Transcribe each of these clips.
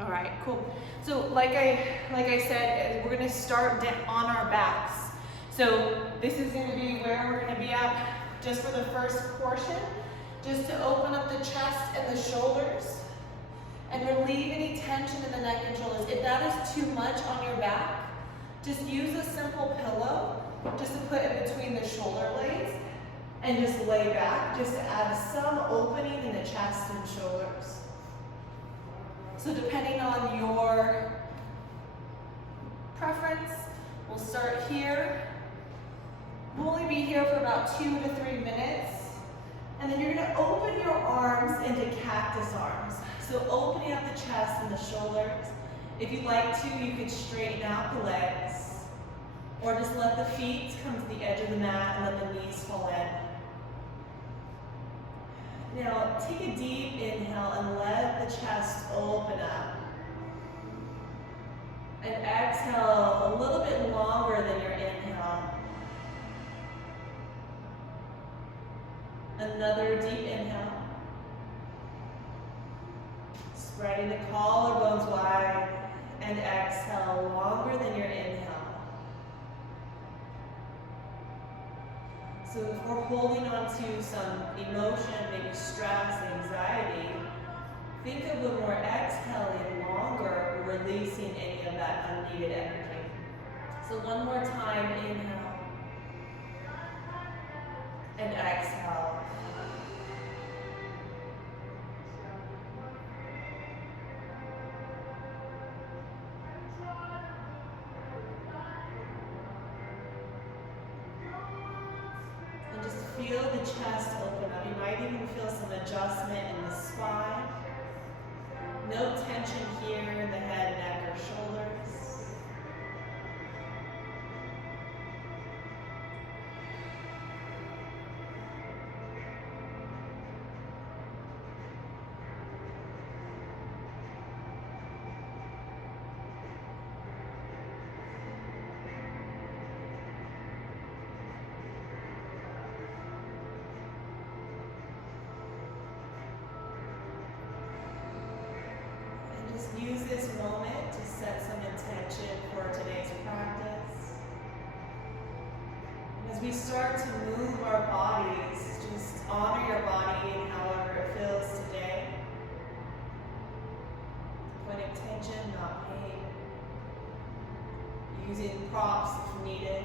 All right, cool. So like I said, we're gonna start on our backs. So this is gonna be where we're gonna be at just for the first portion, just to open up the chest and the shoulders and relieve any tension in the neck and shoulders. If that is too much on your back, just use a simple pillow just to put in between the shoulder blades and just lay back just to add some opening in the chest and shoulders. So depending on your preference, we'll start here. We'll only be here for about 2 to 3 minutes. And then you're gonna open your arms into cactus arms. So opening up the chest and the shoulders. If you'd like to, you could straighten out the legs, or just let the feet come to the edge of the mat and let the knees fall in. Now, take a deep inhale and let the chest open up. And exhale a little bit longer than your inhale. Another deep inhale. Spreading the collarbones wide, and exhale longer than your inhale. So if we're holding on to some emotion, maybe stress, anxiety, think of when we're exhaling longer, we're releasing any of that unneeded energy. So one more time, inhale. And exhale. Feel the chest open up. You might even feel some adjustment in the spine. No tension here in the head, neck, or shoulders. Use this moment to set some intention for today's practice. As we start to move our bodies, just honor your body and however it feels today. Putting tension, not pain. Using props if needed.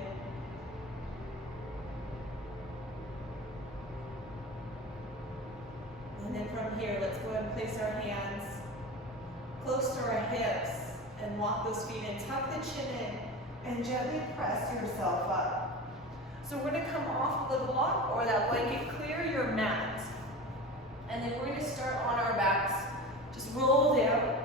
And then from here, let's go ahead and place our hands close to our hips and walk those feet in. Tuck the chin in and gently press yourself up. So we're gonna come off of the block or that blanket, clear your mat. And then we're gonna start on our backs. Just roll down.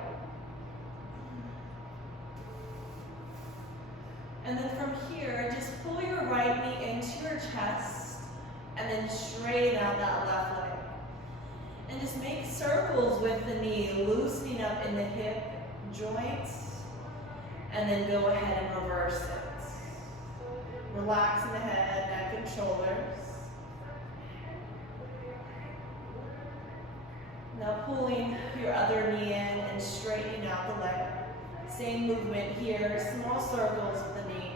And then from here, just pull your right knee into your chest and then straighten out that left leg. And just make circles with the knee, loosening up in the hip joints, and then go ahead and reverse it. Relaxing the head, neck, and shoulders. Now pulling your other knee in and straightening out the leg. Same movement here, small circles with the knee.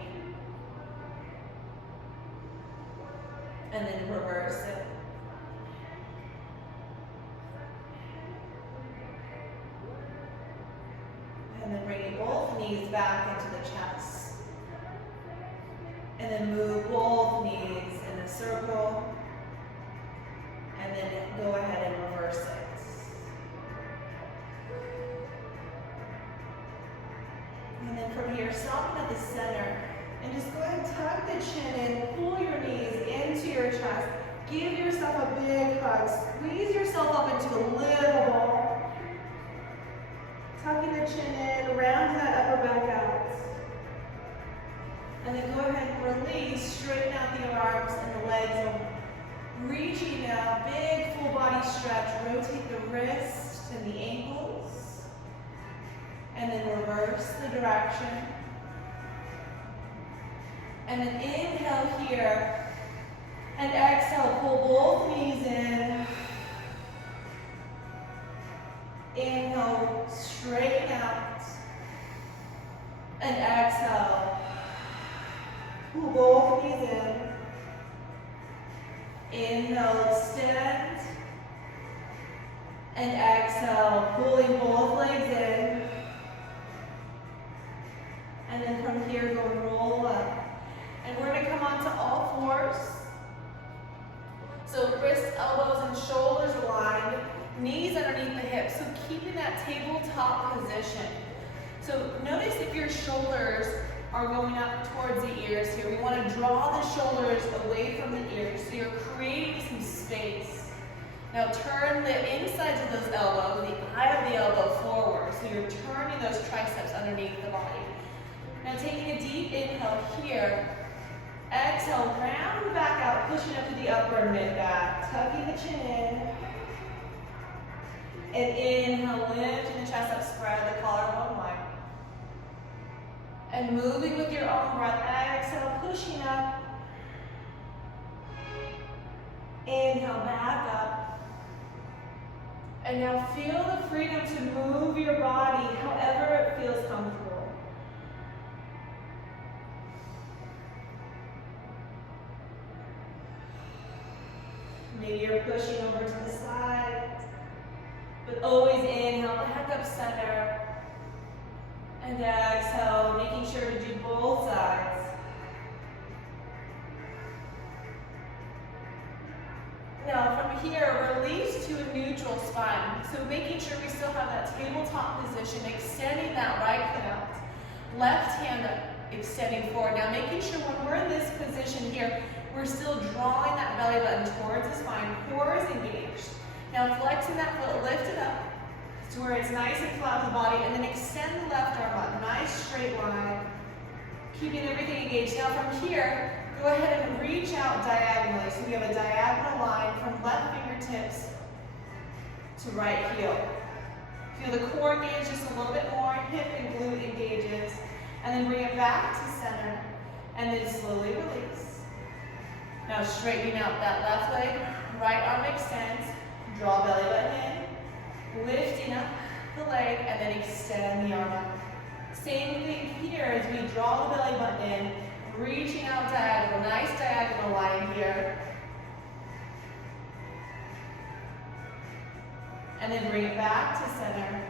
And then reverse it. And then bringing both knees back into the chest. And then move both knees in a circle. And then go ahead and reverse it. And then from here, stopping at the center. And just go ahead and tuck the chin in, pull your knees into your chest. Give yourself a big hug. Squeeze yourself up into a little ball. Tucking the chin in, round that upper back out. And then go ahead and release, straighten out the arms and the legs over. Reaching out, big full body stretch. Rotate the wrists and the ankles. And then reverse the direction. And then inhale here. And exhale, pull both knees in. Inhale, straighten out. And exhale. Pull both knees in. Inhale, extend. And exhale, pulling both legs in. And then from here, go roll up. And we're gonna come onto all fours. So wrists, elbows, and shoulders aligned. Knees underneath the hips. So keeping that tabletop position. So notice if your shoulders are going up towards the ears here. We want to draw the shoulders away from the ears. So you're creating some space. Now turn the insides of those elbows, the eye of the elbow forward. So you're turning those triceps underneath the body. Now taking a deep inhale here. Exhale, round back out, pushing up to the upper mid-back. Tucking the chin in. And inhale, lifting the chest up, spread the collarbone wide. And moving with your own breath. Exhale, pushing up. Inhale, back up. And now feel the freedom to move your body however it feels comfortable. Maybe you're pushing over to the side, but always inhale, back up center. And exhale, making sure to do both sides. Now from here, release to a neutral spine. So making sure we still have that tabletop position, extending that right foot out. Left hand up, extending forward. Now making sure when we're in this position here, we're still drawing that belly button towards the spine, core is engaged. Now flexing that foot, lift it up to where it's nice and flat with the body, and then extend the left arm up, nice straight line, keeping everything engaged. Now from here, go ahead and reach out diagonally. So we have a diagonal line from left fingertips to right heel. Feel the core engage just a little bit more, hip and glute engages, and then bring it back to center, and then slowly release. Now straightening out that left leg, right arm extends, draw belly button in, lifting up the leg, and then extend the arm up. Same thing here as we draw the belly button in, reaching out diagonal, nice diagonal line here. And then bring it back to center,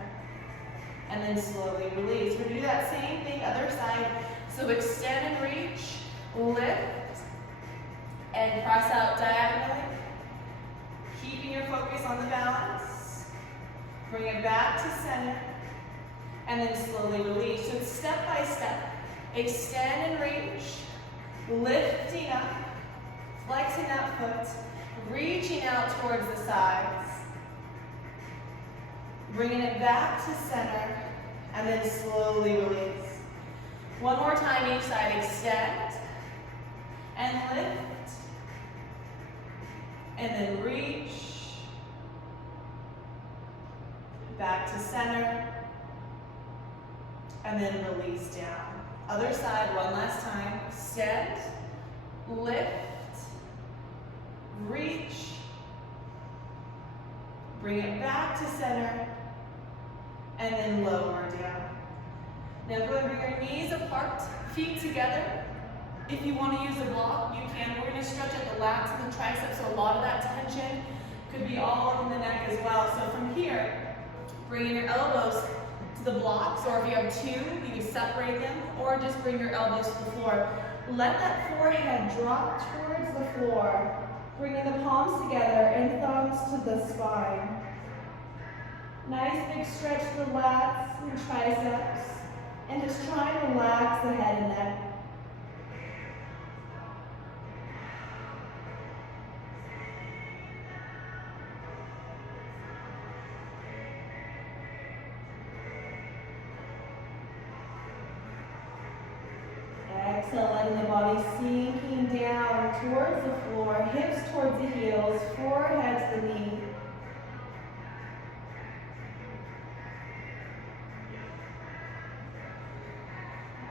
and then slowly release. We're gonna do that same thing, other side. So extend and reach, lift, and press out diagonally. Keeping your focus on the balance. Bring it back to center, and then slowly release. So step by step. Extend and reach, lifting up, flexing that foot, reaching out towards the sides. Bringing it back to center, and then slowly release. One more time each side, extend, and lift, and then reach, back to center, and then release down. Other side, one last time, extend, lift, reach, bring it back to center, and then lower down. Now go ahead and bring your knees apart, feet together. If you want to use a block, you can. We're going to stretch out the lats and the triceps, so a lot of that tension could be all over the neck as well. So from here, bringing your elbows to the blocks, or if you have two, you would separate them, or just bring your elbows to the floor. Let that forehead drop towards the floor, bringing the palms together and thumbs to the spine. Nice big stretch to the lats and triceps, and just try and relax the head and neck. Exhale, letting the body sinking down towards the floor, hips towards the heels, forehead to the knee.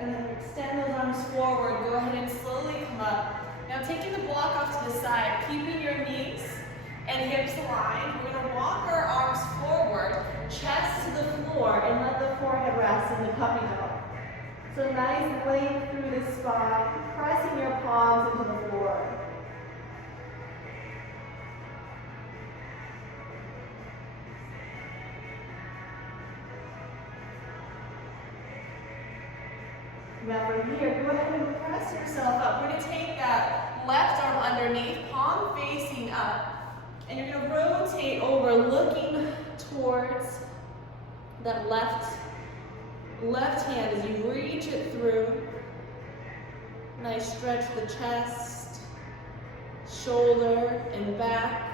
And then extend those arms forward. Go ahead and slowly come up. Now taking the block off to the side, keeping your knees and hips aligned. We're going to walk our arms forward, chest to the floor, and let the forehead rest in the puppy dog. So nice length through the spine, pressing your palms into the floor. Now from here, go ahead and press yourself up. We're going to take that left arm underneath, palm facing up. And you're going to rotate over, looking towards that left hand as you reach it through. Nice stretch the chest, shoulder, and back.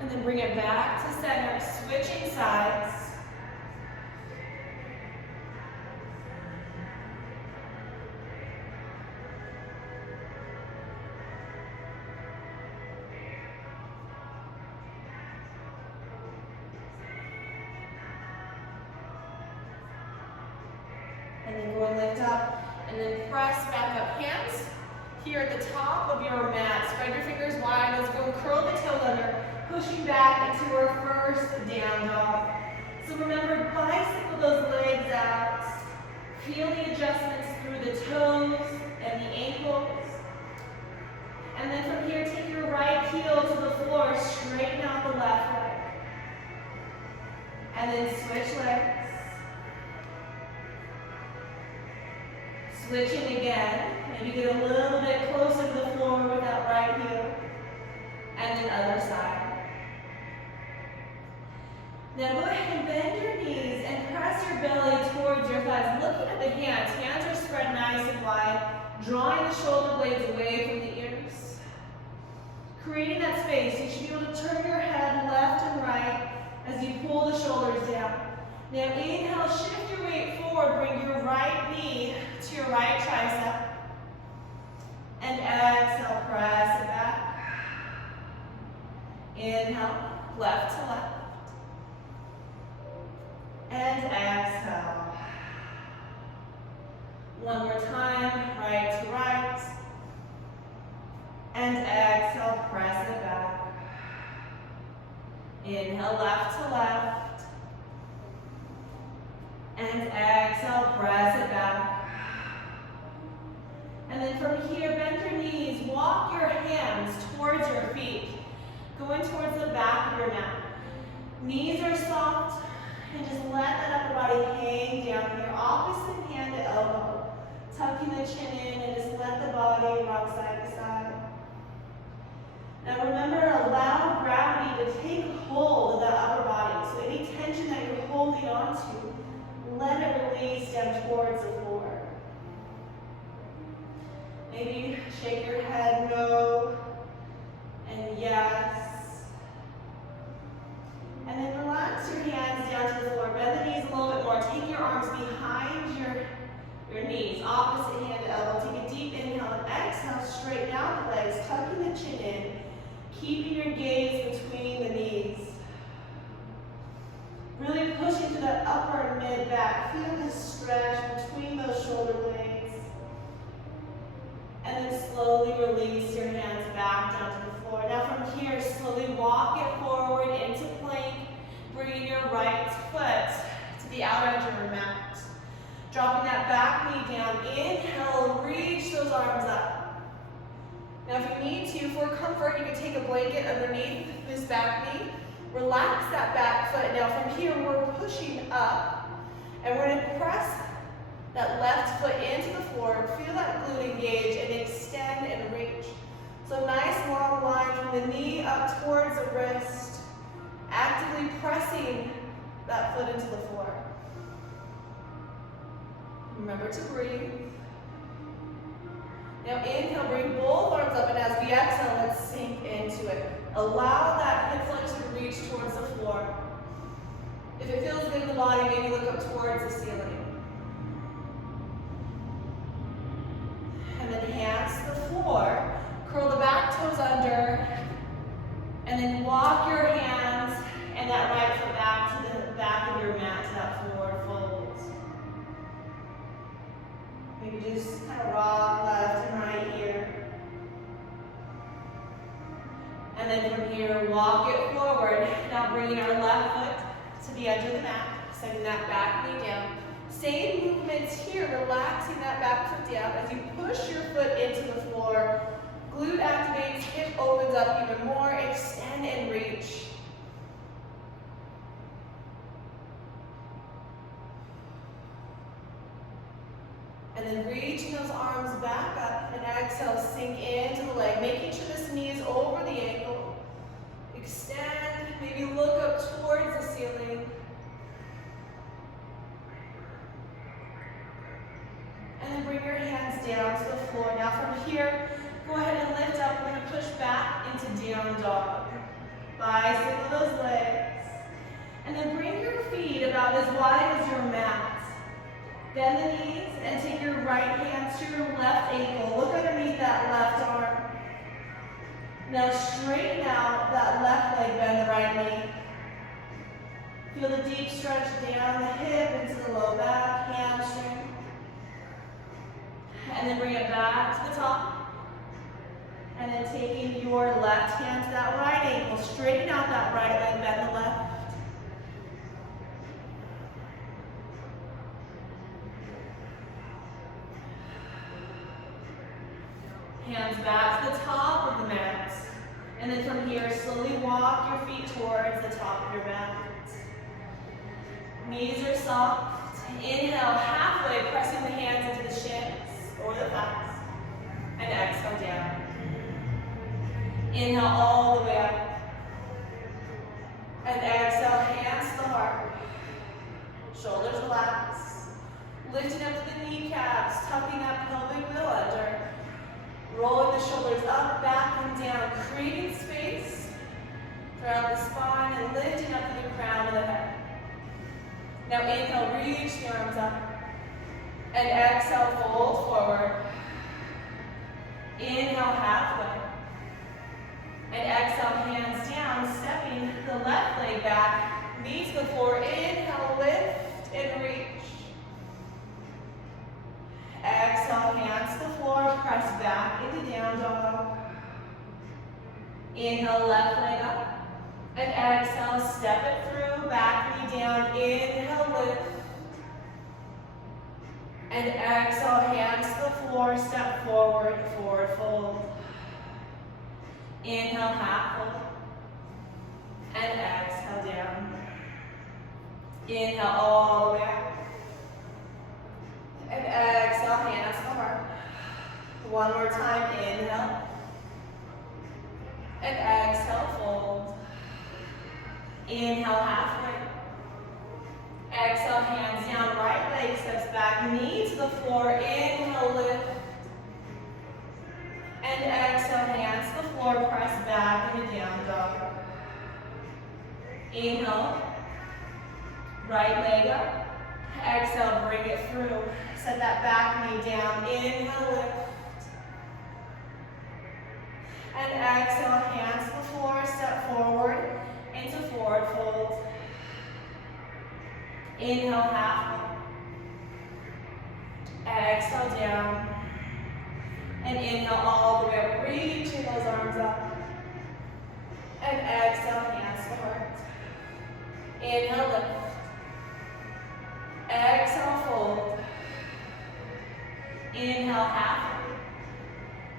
And then bring it back to center, switching sides. And then go and lift up, and then press back up. Hands here at the top of your mat. Spread your fingers wide. Let's go curl the toes under, pushing back into our first down dog. So remember, bicycle those legs out. Feel the adjustments through the toes and the ankles. And then from here, take your right heel to the floor, straighten out the left leg. And then switch legs. Switching again. Maybe get a little bit closer to the floor with that right heel. And then other side. Now go ahead and bend your knees and press your belly towards your thighs. Looking at the hands. Hands are spread nice and wide. Drawing the shoulder blades away from the ears. Creating that space. You should be able to turn your head left and right as you pull the shoulders down. Now inhale, shift your weight forward. Bring your right knee to your right tricep. And exhale, press it back. Inhale, left to left. And exhale. One more time, right to right. And exhale, press it back. Inhale, left to left. And exhale, press it back. And then from here, bend your knees, walk your hands towards your feet, going towards the back of your mat. Knees are soft. And just let that upper body hang down here, opposite hand to elbow. Tucking the chin in and just let the body rock side to side. Now remember, allow gravity to take hold of that upper body. So any tension that you're holding on to, let it release down towards the floor. Maybe shake your head no and yes. And then relax your hands down to the floor. Bend the knees a little bit more. Take your arms behind your knees, opposite hand to elbow. Take a deep inhale and exhale. Straighten out the legs, tucking the chin in, keeping your gaze between the knees. Really push into that upper and mid back. Feel this stretch between those shoulder blades. And then slowly release your hands back down to the floor. Now from here, slowly walk it forward into plank, bringing your right foot to the outer edge of your mat. Dropping that back knee down. Inhale, reach those arms up. Now if you need to, for comfort, you can take a blanket underneath this back knee. Relax that back foot. Now from here, we're pushing up, and we're going to press that left foot into the floor. Feel that glute engage and extend and reach. So nice long line from the knee up towards the wrist, actively pressing that foot into the floor. Remember to breathe. Now inhale, bring both arms up, and as we exhale, let's sink into it. Allow that hip flexion to reach towards the floor. If it feels good in the body, maybe look up towards the ceiling. And then hands to the floor. Curl the back toes under, and then walk your hands and that right foot back to the back of your mat, to that forward fold. Maybe just kind of rock left and right here. And then from here, walk it forward. Now bringing our left foot to the edge of the mat, sending that back knee down. Same movements here, relaxing that back foot down as you push your foot into the floor. Glute activates, hip opens up even more, extend and reach. And then reaching those arms back up and exhale, sink into the leg, making sure this knee is over the ankle. Extend, maybe look up towards the ceiling. And then bring your hands down to the floor. Now from here, go ahead and lift up. We're going to push back into down dog. Bicycle those legs. And then bring your feet about as wide as your mat. Bend the knees and take your right hand to your left ankle. Look underneath that left arm. Now straighten out that left leg, bend the right knee. Feel the deep stretch down the hip into the low back, hamstring. And then bring it back to the top. And then taking your left hand to that right ankle. Straighten out that right leg, bend the left. Hands back to the top of the mat. And then from here, slowly walk your feet towards the top of your mat. Knees are soft. Inhale, halfway, pressing the hands into the shins or the thighs. And exhale down. Inhale all the way up. And exhale, hands to the heart. Shoulders relax. Lifting up to the kneecaps, tucking that pelvic wheel under. Rolling the shoulders up, back, and down, creating space throughout the spine and lifting up to the crown of the head. Now inhale, reach the arms up. And exhale, fold forward. Inhale, halfway. And exhale, hands down, stepping the left leg back, knees to the floor. Inhale, lift and reach. Exhale, hands to the floor, press back into down dog. Inhale, left leg up. And exhale, step it through, back knee down. Inhale, lift. And exhale, hands to the floor, step forward, forward fold. Inhale, half fold. And exhale, down. Inhale, all the way up. And exhale, hands to the heart. One more time, inhale. And exhale, fold. Inhale, halfway. Exhale, hands down, right leg steps back, knee to the floor. Inhale, lift. And exhale, hands to the floor, press back into down dog. Inhale, right leg up. Exhale, bring it through. Set that back knee down. Inhale, lift. And exhale, hands to the floor, step forward into forward fold. Inhale, half fold. Exhale, down. And inhale all the way up, reaching those arms up. And exhale, hands to heart. Inhale, lift. Exhale, fold. Inhale, half.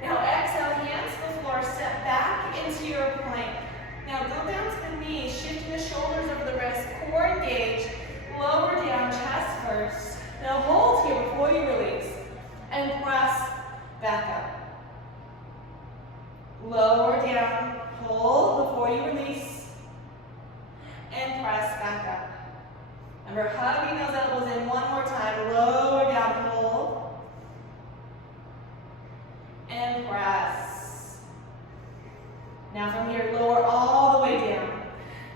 Now exhale, hands to the floor, step back into your plank. Now go down to the knees, shifting the shoulders over the wrists, core engaged, lower down, chest first. Now hold here before you release, and press back up. Lower down, hold before you release, and press back up. Remember, hugging those elbows in one more time. Lower down, hold. And press. Now from here, lower all the way down.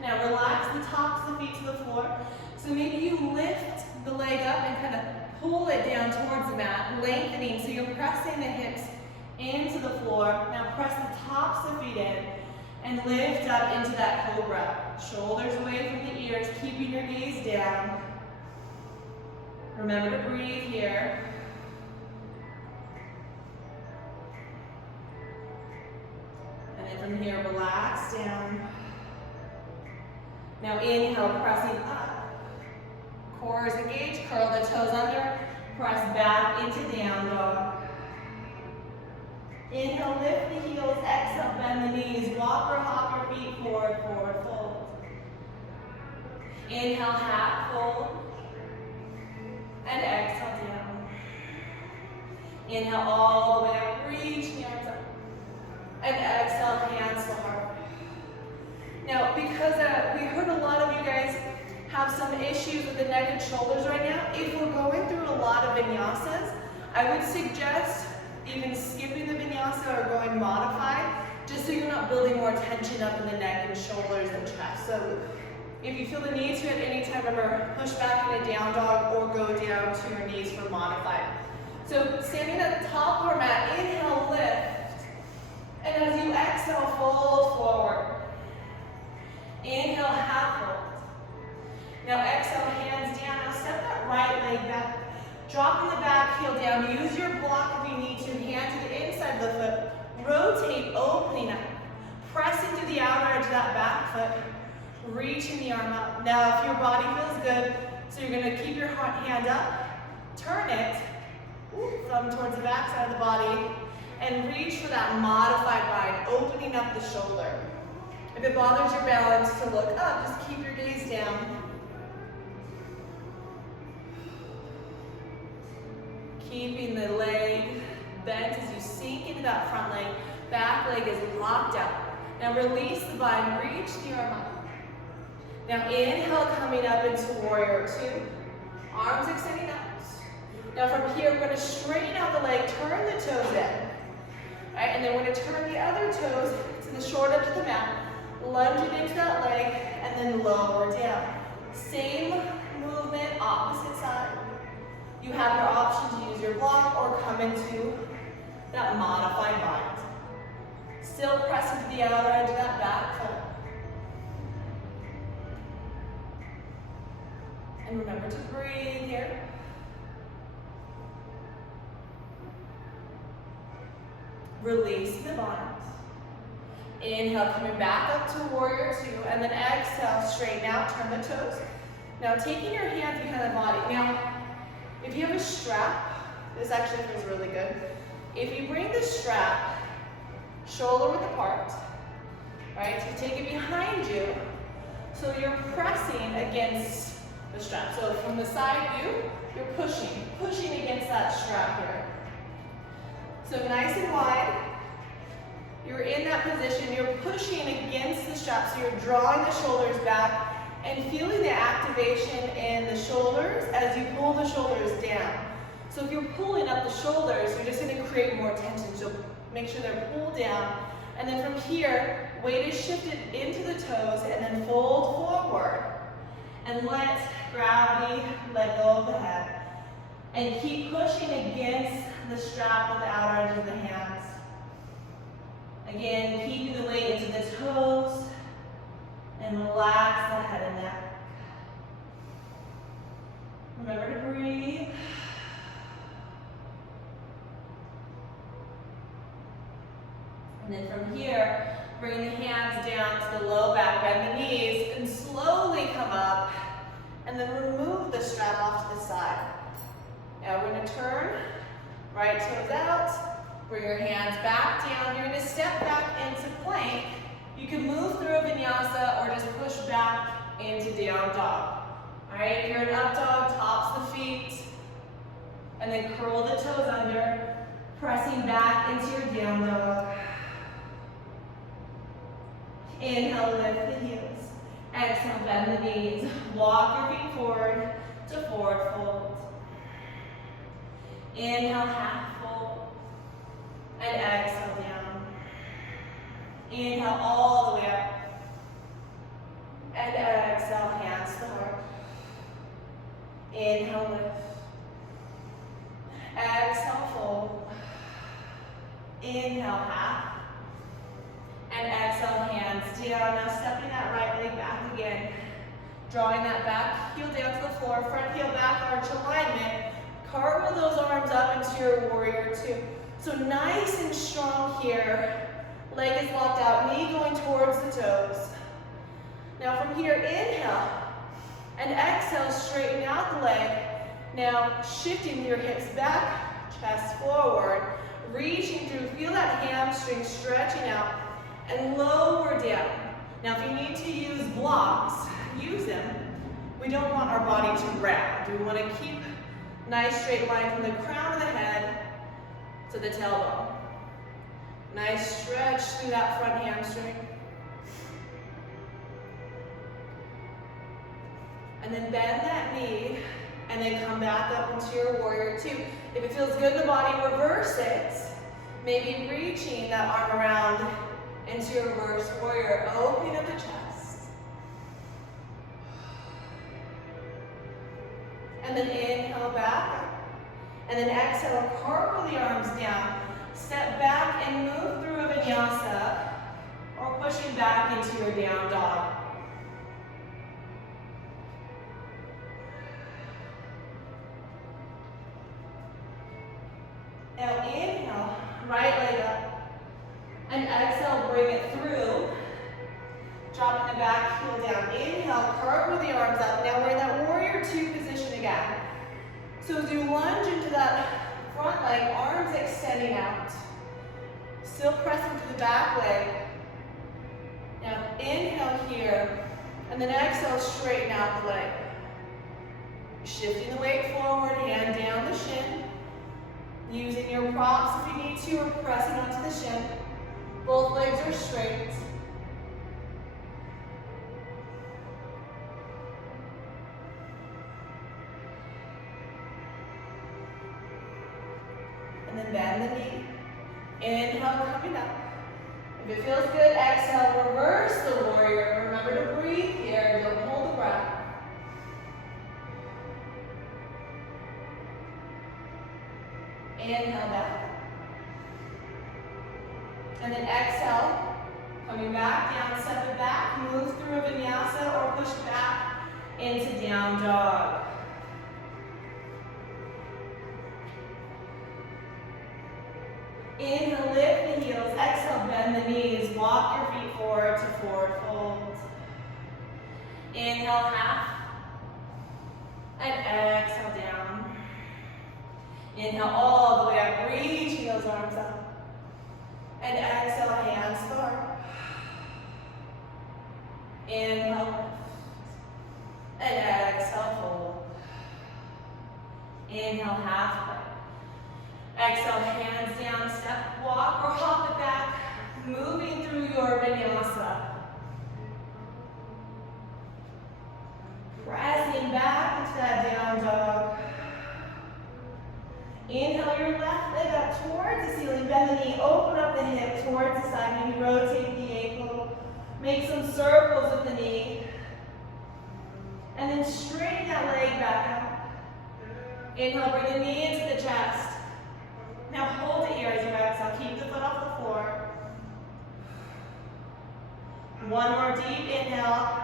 Now relax the tops of the feet to the floor. So maybe you lift the leg up and kind of pull it down towards the mat, lengthening. So you're pressing the hips into the floor. Now press the tops of the feet in and lift up into that cobra. Shoulders away from the ears, keeping your gaze down. Remember to breathe here. And from here, relax down. Now inhale, pressing up. Core is engaged, curl the toes under, press back into down dog. Inhale, lift the heels, exhale, bend the knees, walk or hop your feet forward, forward fold. Inhale, half fold, and exhale down. Inhale all the way up, reach hands up, and exhale, hands to heart. Now, because we heard a lot of you guys have some issues with the neck and shoulders right now, if we're going through a lot of vinyasas, I would suggest even skipping the vinyasa or going modified, just so you're not building more tension up in the neck and shoulders and chest. So if you feel the need to at any time, remember, push back in a down dog or go down to your knees for modified. So standing at the top of our mat, inhale, lift. And as you exhale, fold forward. Inhale, half fold. Now exhale, hands down. Now step that right leg back. Dropping the back heel down. Use your block if you need to. Hand to the inside of the foot. Rotate, opening up. Press into the outer edge of that back foot. Reaching the arm up. Now if your body feels good, so you're going to keep your hand up. Turn it. Thumb towards the back side of the body. And reach for that modified bind. Opening up the shoulder. If it bothers your balance to look up, just keep your gaze down. Keeping the leg bent as you sink into that front leg. Back leg is locked out. Now release the bind, reach the arm up. Now inhale, coming up into warrior two. Arms extending out. Now from here, we're going to straighten out the leg, turn the toes in. Right, and then we're going to turn the other toes to the short edge of the mat. Lunge it into that leg, and then lower down. Same movement, opposite side. You have your option to use your block or come into that modified bind. Still press into the outer edge of that back foot. And remember to breathe here. Release the bind. Inhale, coming back up to warrior two, and then exhale, straighten out, turn the toes. Now taking your hands behind the body. Now, if you have a strap, this actually feels really good. If you bring the strap shoulder width apart, right, so take it behind you, so you're pressing against the strap. So from the side view, you're pushing against that strap here. So nice and wide. You're in that position, you're pushing against the strap, so you're drawing the shoulders back and feeling the activation in the shoulders as you pull the shoulders down. So if you're pulling up the shoulders, you're just going to create more tension. So make sure they're pulled down. And then from here, weight is shifted into the toes and then fold forward. And let gravity let go of the head. And keep pushing against the strap with the outer edge of the hands. Again, keeping the weight into the toes and relax the head and neck. Remember to breathe. And then from here, bring the hands down to the low back, bend the knees, and slowly come up, and then remove the strap off to the side. Now we're going to turn, right toes out, bring your hands back down. You're going to step back into plank. You can move through a vinyasa or just push back into down dog. All right, if you're in up dog, tops the feet, and then curl the toes under, pressing back into your down dog. Inhale, lift the heels. Exhale, bend the knees. Walk your feet forward to forward fold. Inhale, half fold. And exhale down. Inhale all the way up. And exhale, hands to heart. Inhale, lift. Exhale, fold. Inhale, half. And exhale, hands down. Now stepping that right leg back again. Drawing that back heel down to the floor. Front heel back, arch alignment. Cartwheel those arms up into your warrior two. So nice and strong here. leg is locked out, knee going towards the toes. Now from here, inhale, and exhale, straighten out the leg. Now shifting your hips back, chest forward, reaching through, feel that hamstring stretching out, and lower down. Now if you need to use blocks, use them. We don't want our body to round. We want to keep a nice straight line from the crown of the head to the tailbone. Nice stretch through that front hamstring. And then bend that knee, and then come back up into your warrior two. If it feels good in the body, reverse it. Maybe reaching that arm around into your reverse warrior, opening up the chest. And then inhale back, and then exhale, cartwheel the arms down. Step back and move through a vinyasa, or pushing back into your down dog. Now inhale, right leg up, and exhale, bring it through. Dropping the back heel down. Inhale, cartwheel the arms up. Now we're in that warrior two position again. So as you lunge into that front leg, arms extending out. Still pressing to the back leg. Now inhale here, and then exhale, straighten out the leg. Shifting the weight forward, hand down the shin. Using your props if you need to, or pressing onto the shin. Both legs are straight. And then bend the knee. Inhale, coming up. If it feels good, exhale, reverse the warrior. Remember to breathe here, don't hold the breath. Inhale back. And then exhale, coming back, down, step it back, move through a vinyasa or push back into down dog. Inhale, lift the heels, exhale, bend the knees, walk your feet forward to forward fold. Inhale, half, and exhale, down. Inhale all the way up, reaching those arms up. And exhale, hands forward. Inhale, lift. And exhale, fold. Inhale, halfway. Exhale, hands down, step, walk, or hop it back, moving through your vinyasa. Pressing back into that down dog. Inhale your left leg up towards the ceiling, bend the knee, open up the hip towards the side, maybe rotate the ankle, make some circles with the knee, and then straighten that leg back up. Inhale, bring the knee into the chest. Now hold it here as you exhale, keep the foot off the floor. One more deep inhale,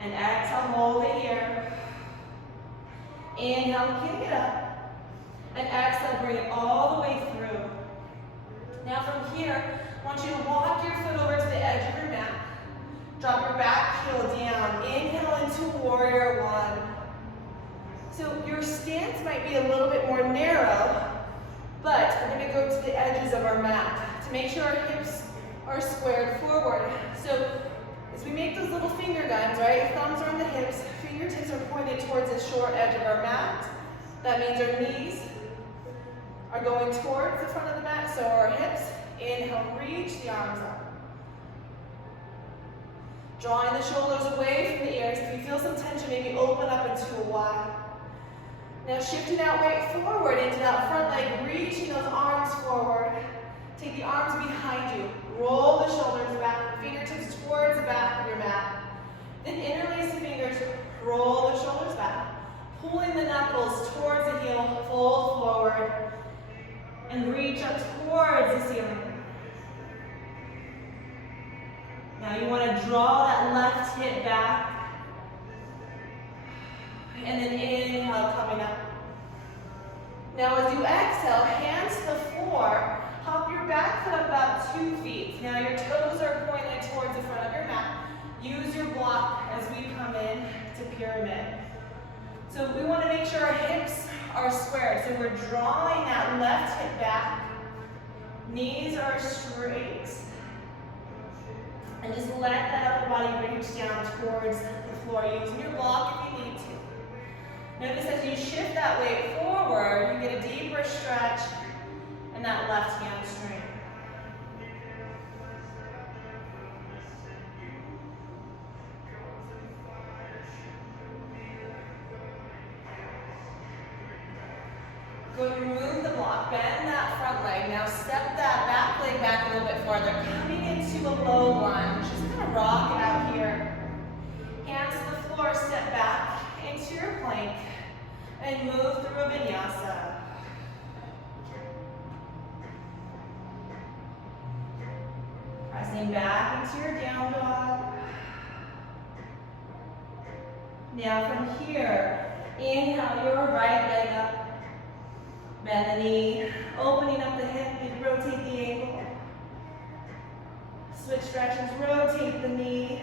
and exhale, hold it here. Inhale, kick it up. And exhale, bring it all the way through. Now from here, I want you to walk your foot over to the edge of your mat. Drop your back heel down. Inhale into warrior one. So your stance might be a little bit more narrow, but we're going to go to the edges of our mat to make sure our hips are squared forward. So as we make those little finger guns, right? Thumbs are on the hips, fingertips are pointed towards the short edge of our mat. That means our knees are going towards the front of the mat, so our hips. Inhale, reach the arms up. Drawing the shoulders away from the ears. If you feel some tension, maybe open up into a Y. Now shifting that weight forward into that front leg, reaching those arms forward. Take the arms behind you. Roll the shoulders back, fingertips towards the back of your mat. Then interlace the fingers, roll the shoulders back. Pulling the knuckles towards the heel, fold forward, and reach up towards the ceiling. Now you want to draw that left hip back. And then inhale, coming up. Now as you exhale, hands to the floor, hop your back foot up about 2 feet. Now your toes are pointed towards the front of your mat. Use your block as we come in to pyramid. So we want to make sure our hips are squared. So we're drawing that left hip back. Knees are straight. And just let that upper body reach down towards the floor. Using your block if you need to. Notice as you shift that weight forward, you get a deeper stretch in that left hamstring. Go ahead and remove the block, bend that front leg. Now step that back leg back a little bit farther, coming into a low lunge. Just kind of rock it out here. Hands to the floor, step back into your plank, and move through a vinyasa. Pressing back into your down dog. Now from here, inhale your right leg up. Bend the knee, opening up the hip, maybe rotate the ankle. Switch directions, rotate the knee.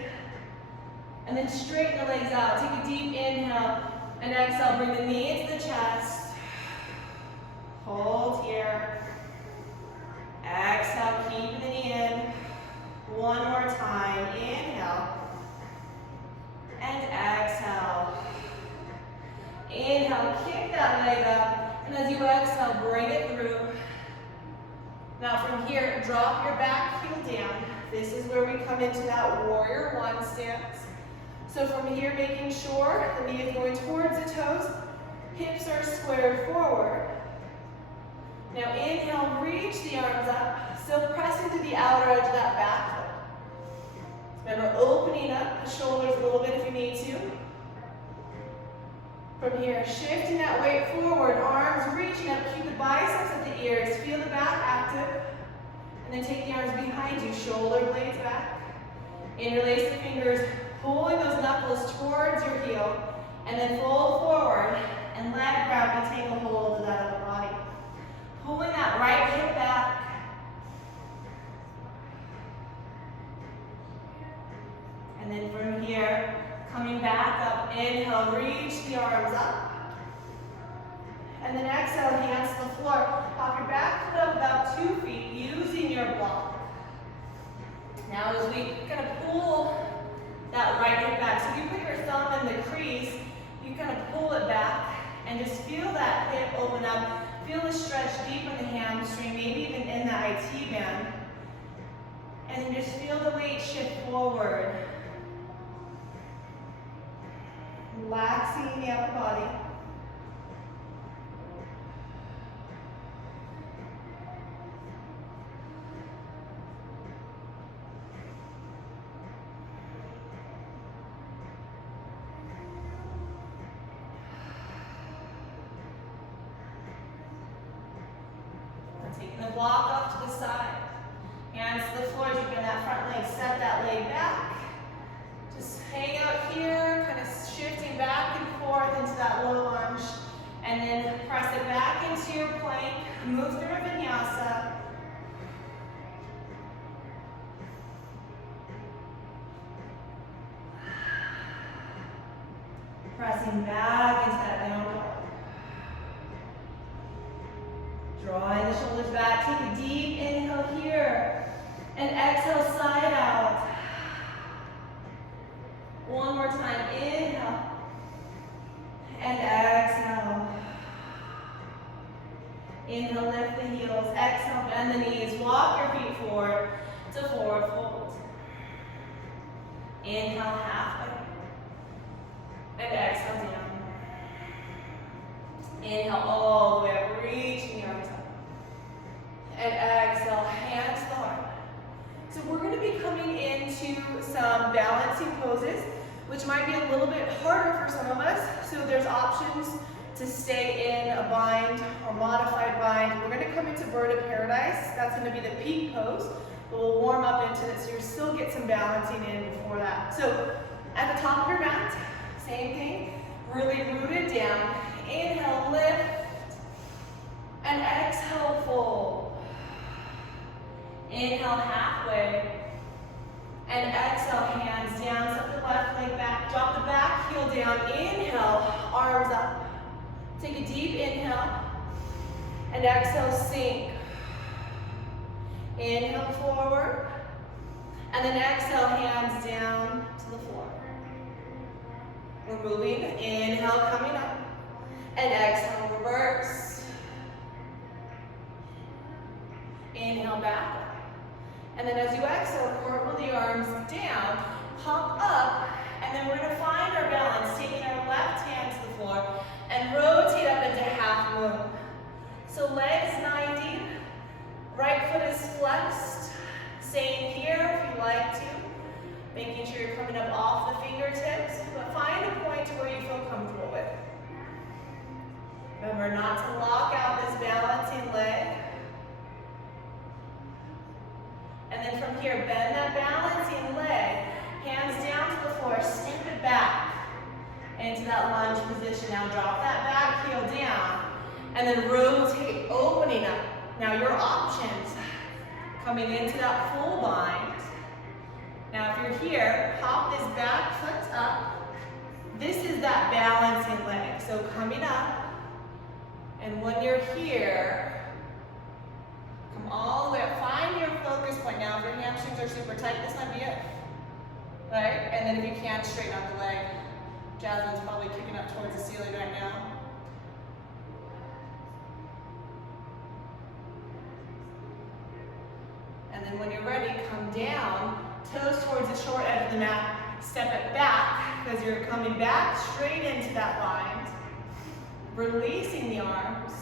And then straighten the legs out. Take a deep inhale and exhale. Bring the knee into the chest. Hold here. Exhale, keep the knee in. One more time. Inhale. And exhale. Inhale, kick that leg up. And as you exhale, bring it through. Now from here, drop your back heel down. This is where we come into that warrior one stance. So from here, making sure the knee is going towards the toes, hips are squared forward. Now inhale, reach the arms up, still press into the outer edge of that back foot. Remember, opening up the shoulders a little bit if you need to. From here, shifting that weight forward, arms reaching up, keep the biceps at the ears, feel the back active, and then take the arms behind you, shoulder blades back. Interlace the fingers, pulling those knuckles towards your heel, and then fold forward, and let gravity take a hold of that upper body. Pulling that right hip back. And then from here, coming back up, inhale, reach the arms up. And then exhale, hands to the floor. Pop your back foot up about 2 feet, using your block. Now as we kind of pull that right hip back, so if you put your thumb in the crease, you kind of pull it back, and just feel that hip open up. Feel the stretch deep in the hamstring, maybe even in the IT band. And then just feel the weight shift forward. Relaxing the upper body. Taking the block off to the side. Hands to the floor, keeping that front leg, step that leg back. Just hang out here, kind of shifting back and forth into that low lunge. And then press it back into your plank. Move through a vinyasa. Pressing back into that down dog. Drawing the shoulders back. Take a deep inhale here. And exhale, side out. One more time. Inhale. And exhale. Inhale, lift the heels. Exhale, bend the knees. Walk your feet forward to forward fold. Inhale, halfway. And exhale, down. Inhale all the way up. Reaching the arms up. And exhale, hands to the heart. So we're going to be coming into some balancing poses, which might be a little bit harder for some of us. So there's options to stay in a bind or modified bind. We're going to come into bird of paradise. That's going to be the peak pose, but we'll warm up into it so you still get some balancing in before that. So at the top of your mat, same thing, really rooted down. Inhale, lift, and exhale, fold. Inhale halfway. And exhale, hands down, step the left leg back, drop the back heel down, inhale, arms up. Take a deep inhale, and exhale, sink. Inhale forward, and then exhale, hands down to the floor. We're moving, inhale, coming up, and exhale, reverse. Inhale, back up. And then as you exhale, cartwheel the arms down, hop up, and then we're gonna find our balance, taking our left hand to the floor, and rotate up into half moon. So legs 90, right foot is flexed. Same here if you like to, making sure you're coming up off the fingertips, but find a point to where you feel comfortable with. Remember not to lock out this balancing leg. And then from here, bend that balancing leg, hands down to the floor, snip it back into that lunge position. Now drop that back heel down, and then rotate, opening up. Now your options, coming into that full bind. Now if you're here, hop this back foot up. This is that balancing leg, so coming up, and when you're here, come all the way up, find your focus point. Now if your hamstrings are super tight, this might be it, right? And then if you can't, straighten out the leg. Jasmine's probably kicking up towards the ceiling right now. And then when you're ready, come down, toes towards the short edge of the mat, step it back, because you're coming back straight into that bind. Releasing the arms.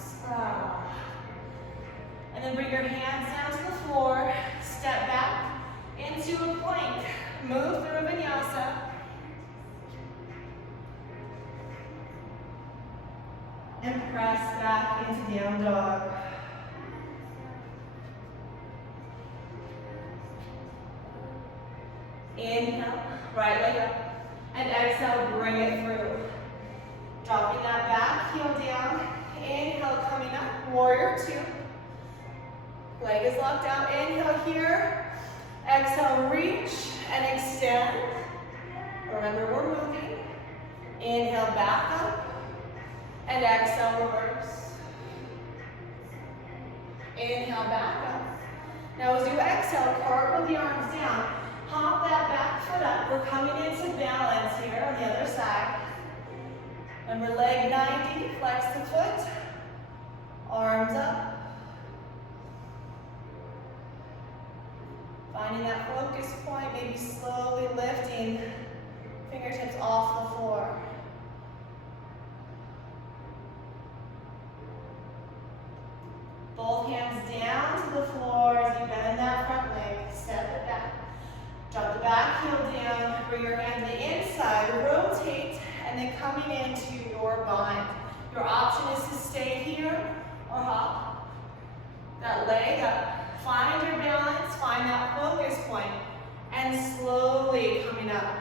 And then bring your hands down to the floor, step back into a plank, move through a vinyasa. And press back into down dog. Inhale, right leg up, and exhale, bring it through. Dropping that back heel down, inhale, coming up, warrior two. Leg is locked out, inhale here, exhale, reach and extend. Remember, we're moving. Inhale, back up, and exhale, reverse. Inhale, back up. Now as you exhale, cartwheel the arms down, hop that back foot up. We're coming into balance here on the other side. Remember, leg 90, flex the foot, arms up. Finding that focus point, maybe slowly lifting fingertips off the floor. Both hands down to the floor as you bend that front leg, step it back. Drop the back heel down, bring your hand to the inside, rotate, and then coming into your bind. Your option is to stay here or hop. That leg up. Find your balance, find that focus point, and slowly coming up.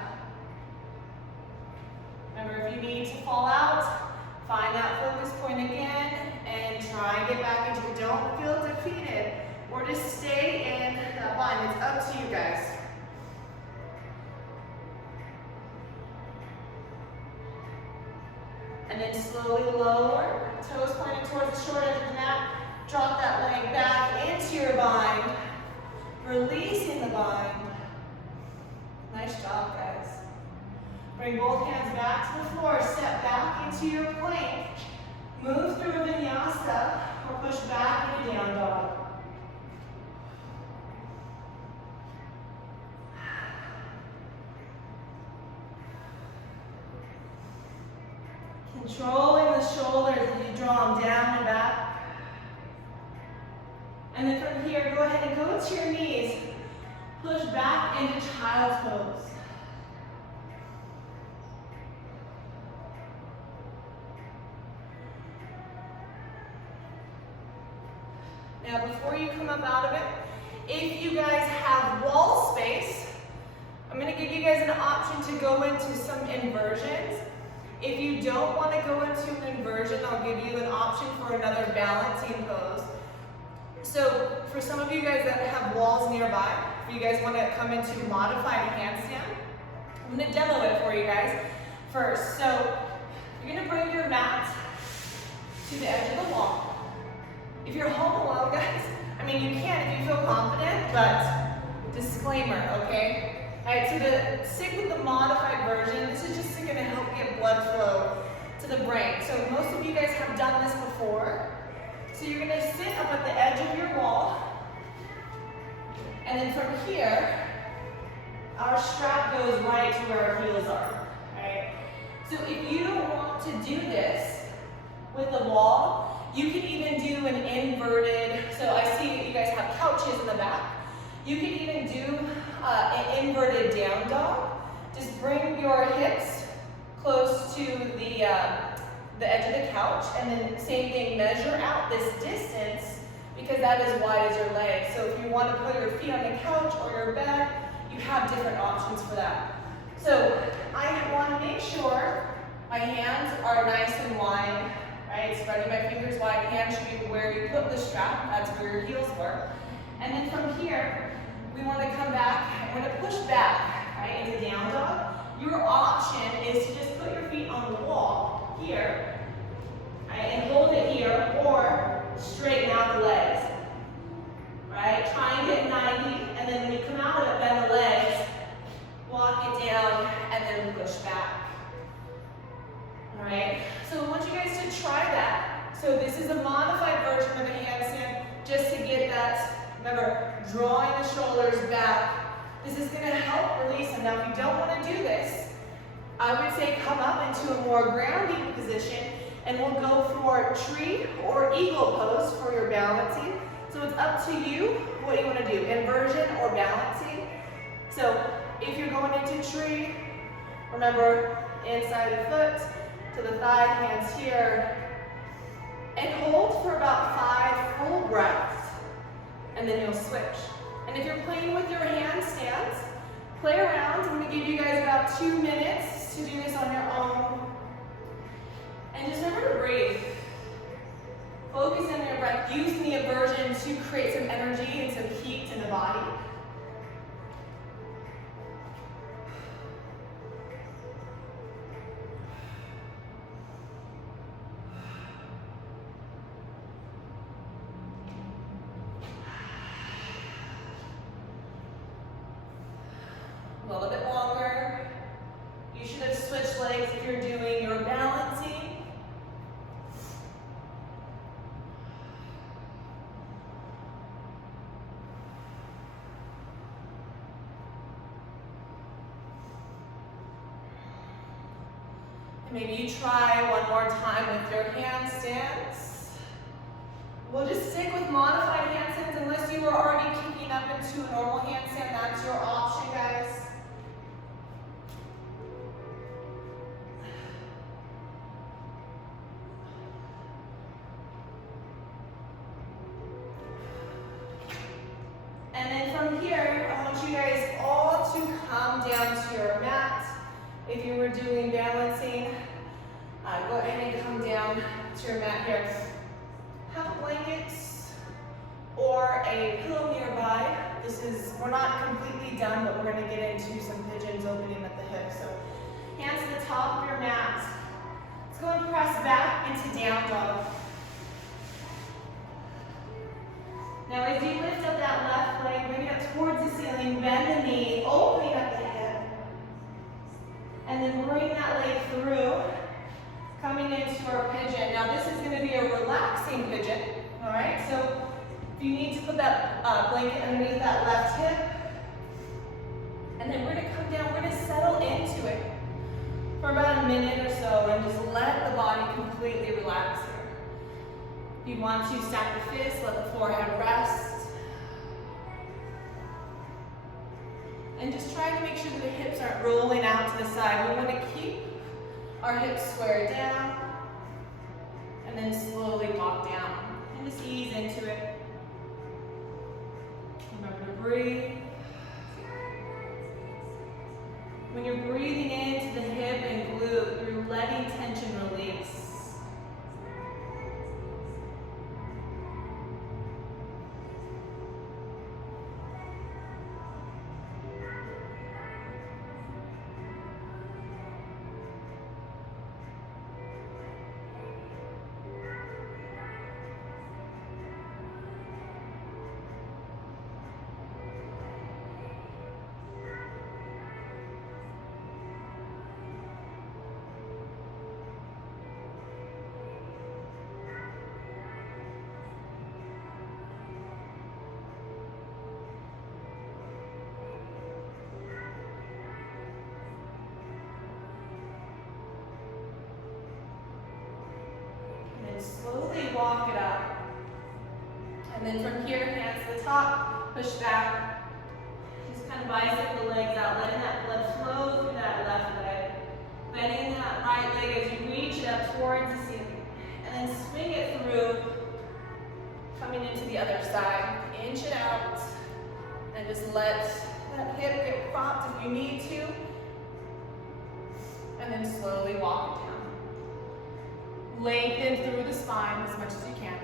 Remember, if you need to fall out, find that focus point again, and try and get back into it. Don't feel defeated, or just stay in that bind. It's up to you guys. And then slowly lower, toes pointing towards the short edge of the mat. Drop that leg back into your bind, releasing the bind. Nice job, guys. Bring both hands back to the floor, step back into your plank, move through a vinyasa, or push back into down dog. Controlling the shoulders as you draw them down and back. And then from here, go ahead and go to your knees. Push back into child's pose. Now before you come up out of it, if you guys have wall space, I'm going to give you guys an option to go into some inversions. If you don't want to go into an inversion, I'll give you an option for another balancing pose. So for some of you guys that have walls nearby, if you guys want to come into modified handstand, I'm going to demo it for you guys first. So you're going to bring your mat to the edge of the wall. If you're home alone, guys, I mean, you can if you feel confident, but disclaimer, okay? All right, so to stick with the modified version, this is just going to help get blood flow to the brain. So most of you guys have done this before. So you're going to sit up at the edge of your wall, and then from here, our strap goes right to where our heels are, right? So if you don't want to do this with the wall, you can even do an inverted, so I see you guys have couches in the back. You can even do an inverted down dog. Just bring your hips close to the edge of the couch, and then same thing, measure out this distance because that is wide as your legs. So if you want to put your feet on the couch or your bed, you have different options for that. So I want to make sure my hands are nice and wide, right? Spreading my fingers wide. Hands should be where you put the strap. That's where your heels were. And then from here, we want to come back. We're going to push back, right, into down dog. Your option is to just put your feet on the wall here, right, and hold it here, or straighten out the legs, right? Try and get 90, and then when you come out of it, bend the legs, walk it down, and then push back. All right, so I want you guys to try that. So this is a modified version of a handstand, just to get that, remember, drawing the shoulders back. This is going to help release them. Now, if you don't want to do this, I would say come up into a more grounding position, and we'll go for tree or eagle pose for your balancing. So it's up to you what you want to do, inversion or balancing. So if you're going into tree, remember, inside the foot to the thigh, hands here, and hold for about 5 full breaths, and then you'll switch. And if you're playing with your handstands, play around. I'm going to give you guys about 2 minutes to do this on your own. And just remember to breathe. Focus on your breath. Use the inversion to create some energy and some heat in the body. A little bit longer. You should have switched legs if you're doing your balancing. And maybe you try one more time with your handstands. We'll just stick with modified handstands unless you are already kicking up into a normal handstand. That's your option, guys. And then from here, I want you guys all to come down to your mat. If you were doing balancing, go ahead and come down to your mat here. Have blankets or a pillow nearby. We're not completely done, but we're going to get into some pigeons opening at the hip. So hands to the top of your mat. Let's go and press back into down dog. Now as you lift up that left leg, bring it up towards the ceiling, bend the knee, opening up the hip. And then bring that leg through, coming into our pigeon. Now this is going to be a relaxing pigeon, all right? So if you need to put that blanket underneath that left hip, and then we're going to come down, we're going to settle into it for about a minute or so, and just let the body completely relax here. If you want to stack the fists, let the forehead rest. And just try to make sure that the hips aren't rolling out to the side. We want to keep our hips square down, and then slowly walk down. And just ease into it. Remember to breathe. When you're breathing into the hip and glute, you're letting tension release. walk it up. And then from here, hands to the top, push back. Just kind of bicep the legs out, letting that blood flow through that left leg. Bending that right leg as you reach it up towards the ceiling. And then swing it through, coming into the other side. Inch it out. And just let that hip get propped if you need to. And then slowly walk it down. Lengthen through the spine as much as you can.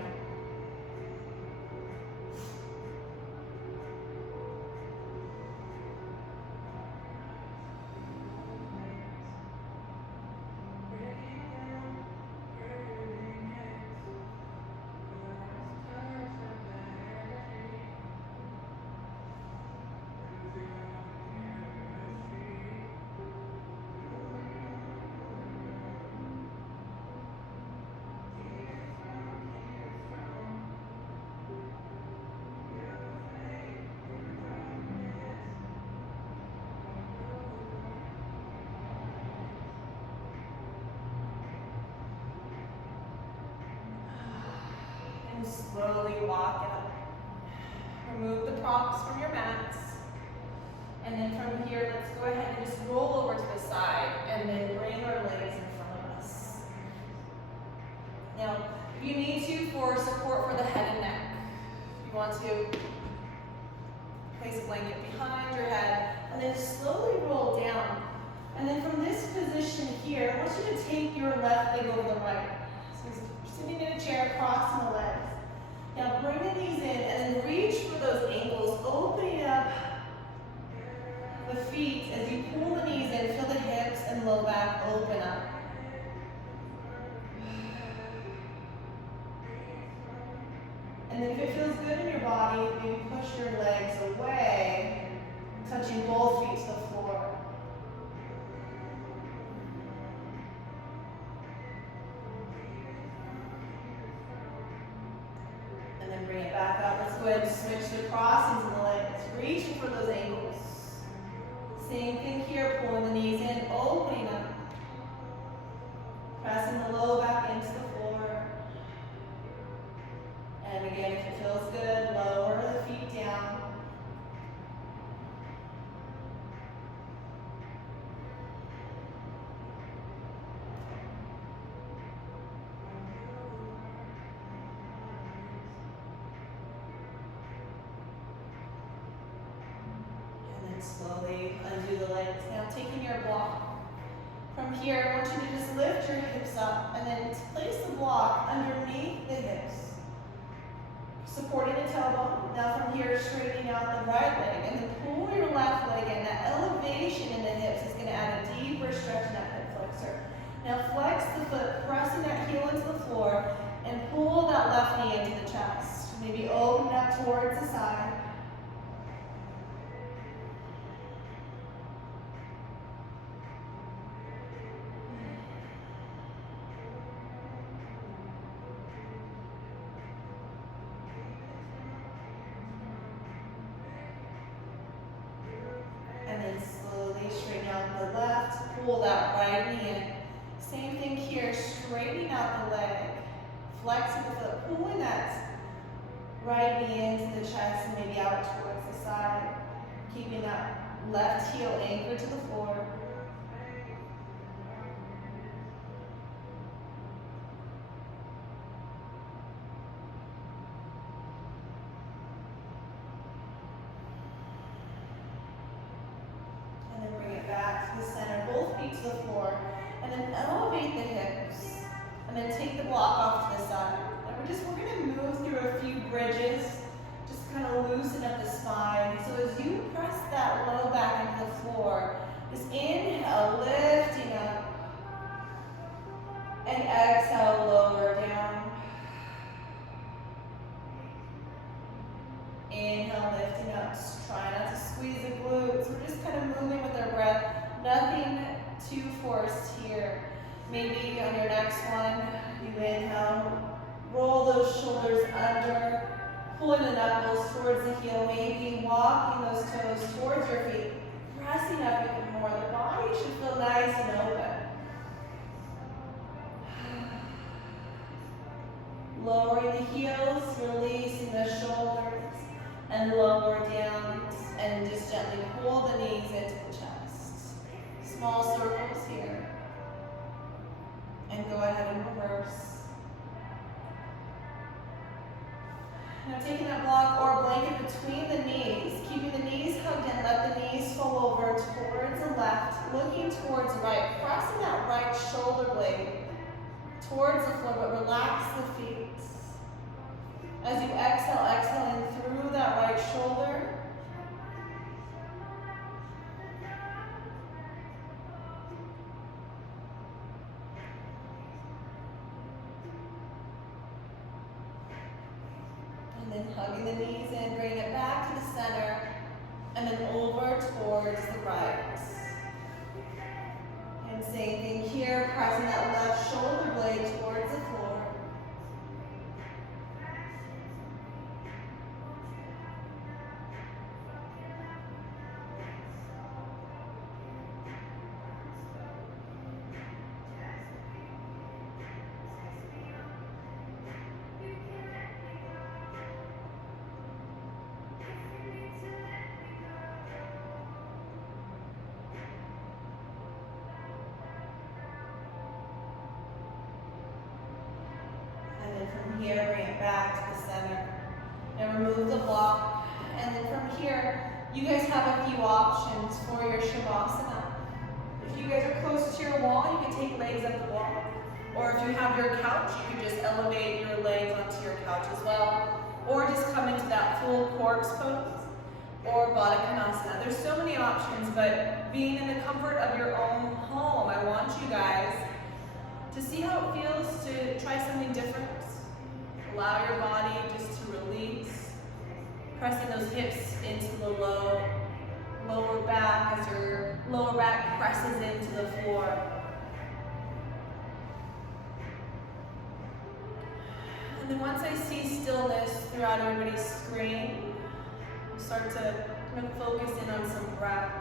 Slowly walk it up. Remove the props from your mats. And then from here, let's go ahead and just roll over to the side and then bring our legs in front of us. Now, if you need to, for support for the head and neck, you want to place a blanket behind your head and then slowly roll down. And then from this position here, I want you to take your left leg over the right. So you're sitting in a chair, crossing the legs. Now bring the knees in and then reach for those ankles, opening up the feet as you pull the knees in. Feel the hips and low back open up. And then if it feels good in your body, maybe push your legs away, touching both feet to the floor. Bring it back up. Let's go ahead and switch the crossings in the legs. Reaching for those ankles. Same thing here, pulling the knees in, opening up. Pressing the low back into the floor. And again, if it feels good, lower the feet down. Slowly undo the legs. Now taking your block. From here, I want you to just lift your hips up and then place the block underneath the hips. Supporting the tailbone. Now from here, straightening out the right leg and then pull your left leg in. That elevation in the hips is going to add a deeper stretch in that hip flexor. Now flex the foot, pressing that heel into the floor and pull that left knee into the chest. Maybe open up towards the side. Pull that right knee in. Same thing here, straightening out the leg, flexing the foot, pulling that right knee into the chest and maybe out towards the side, keeping that left heel anchored to the floor. To the floor, and then elevate the hips, and then take the block off to the side. And we're going to move through a few bridges, just kind of loosen up the spine. So as you press that low back into the floor, just inhale, lifting up, and exhale, lower down. Inhale, lifting up, just try not to squeeze the glutes. We're just kind of moving with our breath, nothing too forced here. Maybe on your next one, you inhale, roll those shoulders under, pulling the knuckles towards the heel, maybe walking those toes towards your feet, pressing up even more. The body should feel nice and open. Lowering the heels, releasing the shoulders, and lower down, and just gently pull the knees into the chest. Small circles here. And go ahead and reverse. Now taking that block or blanket between the knees, keeping the knees hugged in, let the knees fall over towards the left, looking towards the right, pressing that right shoulder blade towards the floor, but relax the feet. As you exhale, exhale in through that right shoulder. And then hugging the knees in, bring it back to the center, and then over towards the right. And same thing here, pressing that left shoulder blade towards the floor. Here, bring it back to the center. And remove the block. And then from here, you guys have a few options for your Shavasana. If you guys are close to your wall, you can take legs up the wall. Or if you have your couch, you can just elevate your legs onto your couch as well. Or just come into that full corpse pose. Or Baddha Konasana. There's so many options, but being in the comfort of your own home, I want you guys to see how it feels to try something different. Allow your body just to release, pressing those hips into the lower back as your lower back presses into the floor. And then once I see stillness throughout everybody's screen, I'll start to kind of focus in on some breath.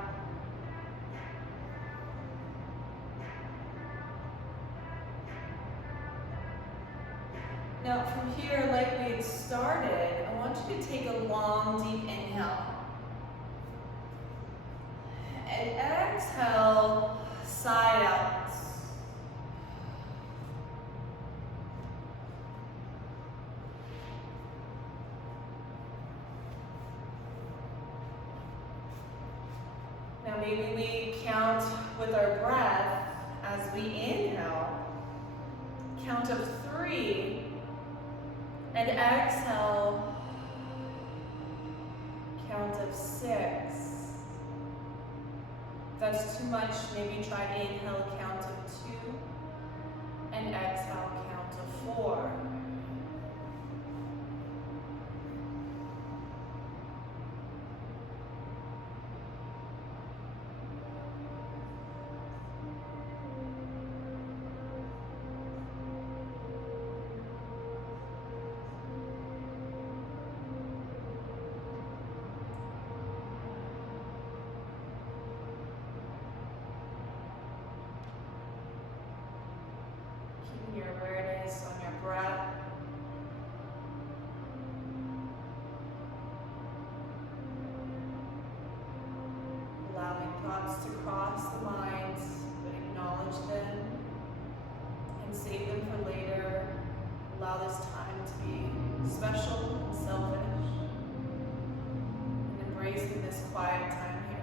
Now from here, like we had started, I want you to take a long, deep inhale. And exhale, side out. Now maybe we count with our breath as we inhale. Count of 3. And exhale, count of 6. If that's too much, maybe try inhale, count of 2, and exhale, count of 4. Your awareness on your breath. Allowing thoughts to cross the mind, but acknowledge them and save them for later. Allow this time to be special and selfish. And embracing this quiet time here.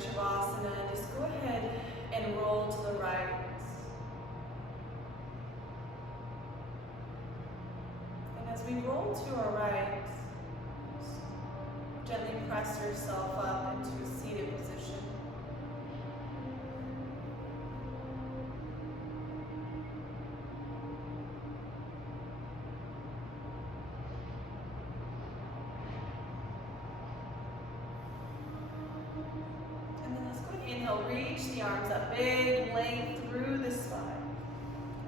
Shavasana, just go ahead and roll to the right. And as we roll to our right, gently press yourself up into a seated position. Inhale, reach the arms up, big length through the spine.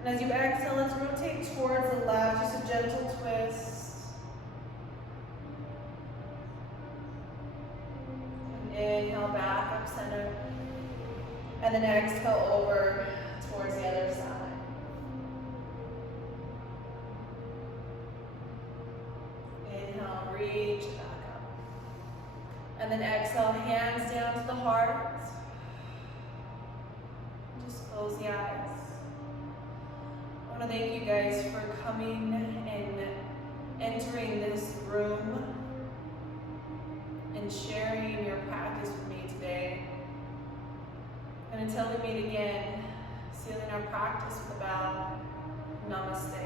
And as you exhale, let's rotate towards the left, just a gentle twist. And inhale, back up center. And then exhale over towards the other side. Inhale, reach back up. And then exhale, hands down to the heart. Close the eyes. I want to thank you guys for coming and entering this room and sharing your practice with me today. And until we meet again, sealing our practice with a bow. Namaste.